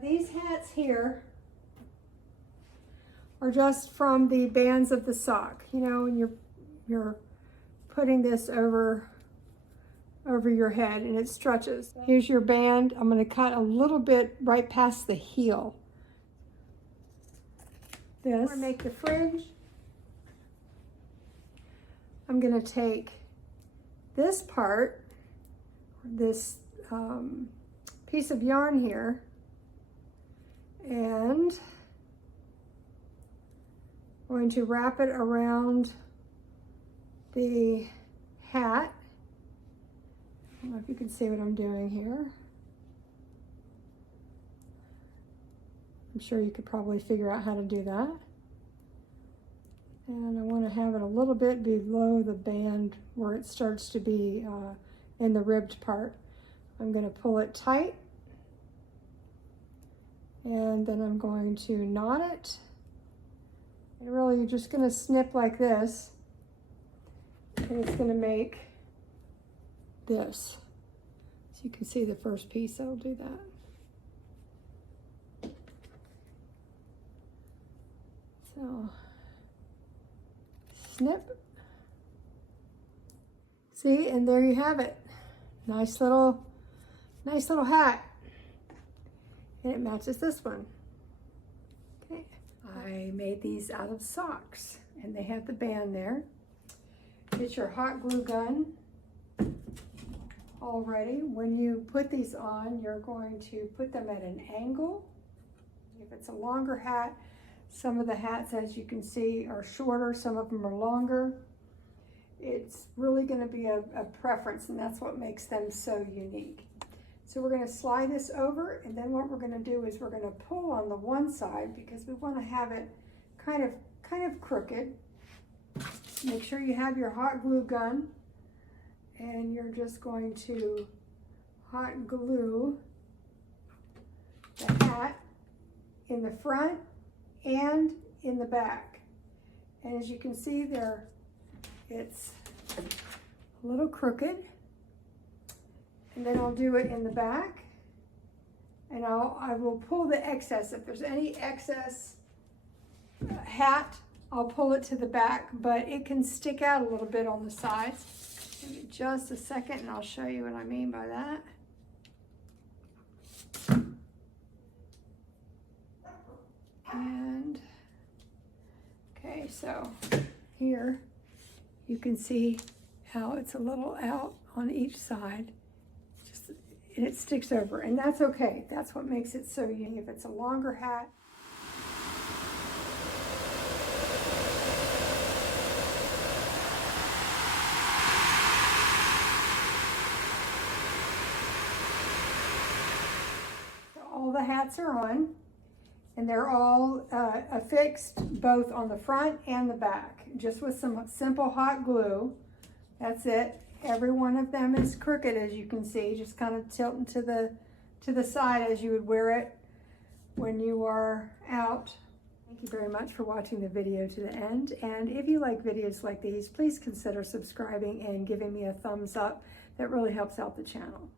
These hats here are just from the bands of the sock. You know, when you're putting this over your head and it stretches. Here's your band. I'm going to cut a little bit right past the heel. This. To make the fringe, I'm going to take this part, this piece of yarn here, and I'm going to wrap it around the hat. I don't know if you can see what I'm doing here. I'm sure you could probably figure out how to do that. And I want to have it a little bit below the band where it starts to be in the ribbed part. I'm going to pull it tight, and then I'm going to knot it. And really, you're just going to snip like this, and it's going to make this. So you can see the first piece that'll do that. So, snip. See, and there you have it. Nice little hat. And it matches this one. Okay. I made these out of socks, and they have the band there. Get your hot glue gun all ready. When you put these on, you're going to put them at an angle. If it's a longer hat, some of the hats, as you can see, are shorter, some of them are longer. It's really going to be a preference, and that's what makes them so unique. So we're going to slide this over, and then what we're going to do is we're going to pull on the one side because we want to have it kind of crooked. Make sure you have your hot glue gun, and you're just going to hot glue the hat in the front and in the back. And as you can see there, it's a little crooked. And then I'll do it in the back, and I will pull the excess. If there's any excess hat, I'll pull it to the back, but it can stick out a little bit on the sides. Give me just a second and I'll show you what I mean by that. And okay, so here you can see how it's a little out on each side. And it sticks over, and that's okay. That's what makes it so unique. If it's a longer hat, so all the hats are on, and they're all affixed both on the front and the back, just with some simple hot glue. That's it. Every one of them is crooked, as you can see, just kind of tilting to the side as you would wear it when you are out. Thank you very much for watching the video to the end. And if you like videos like these, please consider subscribing and giving me a thumbs up. That really helps out the channel.